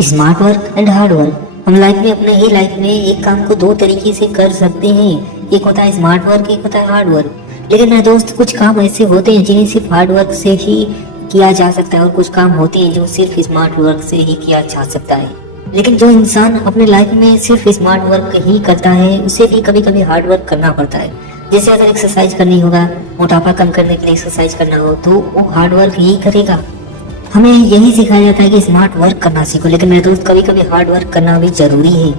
Smart work and hard work. हम life में अपने ही लाइफ में एक काम को दो तरीके से कर सकते हैं। एक होता है स्मार्ट वर्क, एक होता है हार्ड वर्क। लेकिन मेरे दोस्त, कुछ काम ऐसे होते हैं जिन्हें सिर्फ हार्ड वर्क से ही किया जा सकता है और कुछ काम होते हैं जो सिर्फ स्मार्ट वर्क से ही किया जा सकता है। लेकिन जो इंसान अपने लाइफ में सिर्फ स्मार्ट वर्क ही करता है उसे भी कभी कभी हार्ड वर्क करना पड़ता है। जैसे अगर एक्सरसाइज करनी होगा, मोटापा कम करने के लिए एक्सरसाइज करना हो तो वो हार्ड वर्क ही करेगा। हमें यही सिखाया जाता है कि स्मार्ट वर्क करना सीखो, लेकिन मेरे दोस्त कभी कभी हार्ड वर्क करना भी जरूरी है।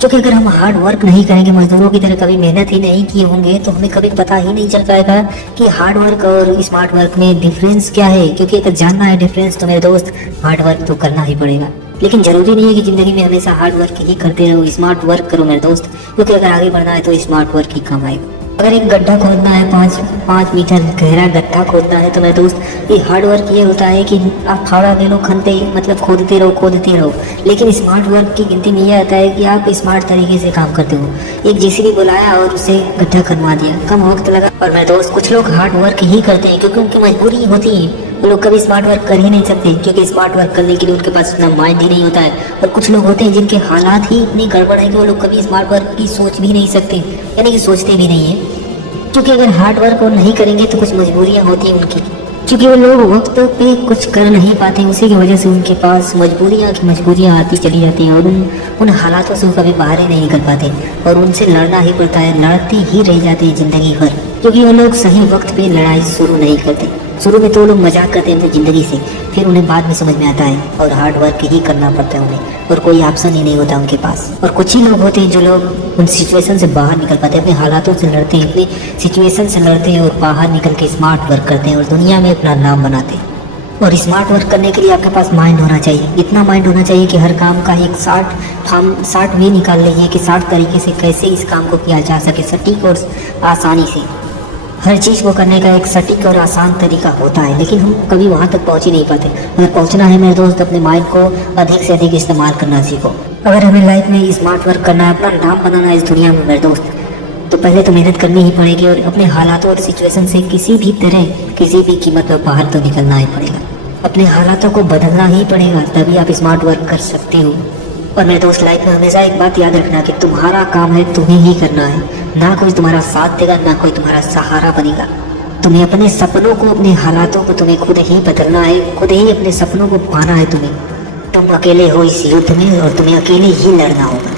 क्योंकि अगर हम हार्ड वर्क नहीं करेंगे, मजदूरों की तरह कभी मेहनत ही नहीं किए होंगे, तो हमें कभी पता ही नहीं चल पाएगा कि हार्ड वर्क और स्मार्ट वर्क में डिफरेंस क्या है। क्योंकि अगर जानना है डिफरेंस तो मेरे दोस्त हार्ड वर्क तो करना ही पड़ेगा। लेकिन जरूरी नहीं है कि जिंदगी में हमेशा हार्ड वर्क ही करते रहो, स्मार्ट वर्क करो मेरे दोस्त। क्योंकि अगर आगे बढ़ना है तो स्मार्ट वर्क ही काम आएगा। अगर एक गड्ढा खोदना है, 5 मीटर गहरा गड्ढा खोदना है, तो मेरे दोस्त ये हार्ड वर्क ये होता है कि आप फावड़ा ले लो, खनते मतलब खोदते रहो। लेकिन स्मार्ट वर्क की गिनती में ये आता है कि आप स्मार्ट तरीके से काम करते हो। एक जेसीबी बुलाया और उसे गड्ढा खनवा दिया, कम वक्त लगा। और मेरे दोस्त, कुछ लोग हार्ड वर्क ही करते हैं क्योंकि उनकी मजबूरी होती है। वो लोग कभी स्मार्ट वर्क कर ही नहीं सकते क्योंकि स्मार्ट वर्क करने के लिए उनके पास इतना माइंड ही नहीं होता है। और कुछ लोग होते हैं जिनके हालात ही इतनी गड़बड़ है कि वो लोग कभी स्मार्ट वर्क की सोच भी नहीं सकते, यानी कि सोचते भी नहीं है। क्योंकि अगर हार्ड वर्क वो नहीं करेंगे तो कुछ मजबूरियां होती हैं उनकी, क्योंकि वो लोग वक्त पे कुछ कर नहीं पाते, उसी की वजह से उनके पास मजबूरियां आती चली जाती हैं और उन हालातों से वो कभी बाहर ही नहीं निकल पाते और उनसे लड़ना ही पड़ता है, लड़ते ही रह जाते हैं ज़िंदगी भर। क्योंकि वो लोग सही वक्त पे लड़ाई शुरू नहीं करते। शुरू में तो वो लोग मजाक करते हैं ज़िंदगी से, फिर उन्हें बाद में समझ में आता है और हार्ड वर्क ही करना पड़ता है उन्हें, और कोई ऑप्शन ही नहीं होता उनके पास। और कुछ ही लोग होते हैं जो लोग उन सिचुएशन से बाहर निकल पाते हैं, अपने हालातों से लड़ते हैं, अपनी सिचुएशन से लड़ते हैं और बाहर निकल के स्मार्ट वर्क करते हैं और दुनिया में अपना नाम बनाते हैं। और स्मार्ट वर्क करने के लिए आपके पास माइंड होना चाहिए, इतना माइंड होना चाहिए कि हर काम का एक शार्ट वे निकाल लीजिए कि शार्ट तरीके से कैसे इस काम को किया जा सके, सटीक और आसानी से। हर चीज़ को करने का एक सटीक और आसान तरीका होता है, लेकिन हम कभी वहाँ तक पहुँच ही नहीं पाते। अगर पहुँचना है मेरे दोस्त, अपने माइंड को अधिक से अधिक इस्तेमाल करना सीखो। अगर हमें लाइफ में स्मार्ट वर्क करना है, अपना नाम बनाना है इस दुनिया में मेरे दोस्त, तो पहले तो मेहनत करनी ही पड़ेगी और अपने हालातों और सिचुएशन से किसी भी तरह, किसी भी कीमत पर बाहर तो निकलना ही पड़ेगा। अपने हालातों को बदलना ही पड़ेगा, तभी आप स्मार्ट वर्क कर सकते हो। और मेरे दोस्त, लाइफ में हमेशा एक बात याद रखना कि तुम्हारा काम है, तुम्हें ही करना है। ना कोई तुम्हारा साथ देगा, ना कोई तुम्हारा सहारा बनेगा। तुम्हें अपने सपनों को, अपने हालातों को तुम्हें खुद ही बदलना है, खुद ही अपने सपनों को पाना है तुम्हें। तुम अकेले हो इस युद्ध में और तुम्हें अकेले ही लड़ना होगा।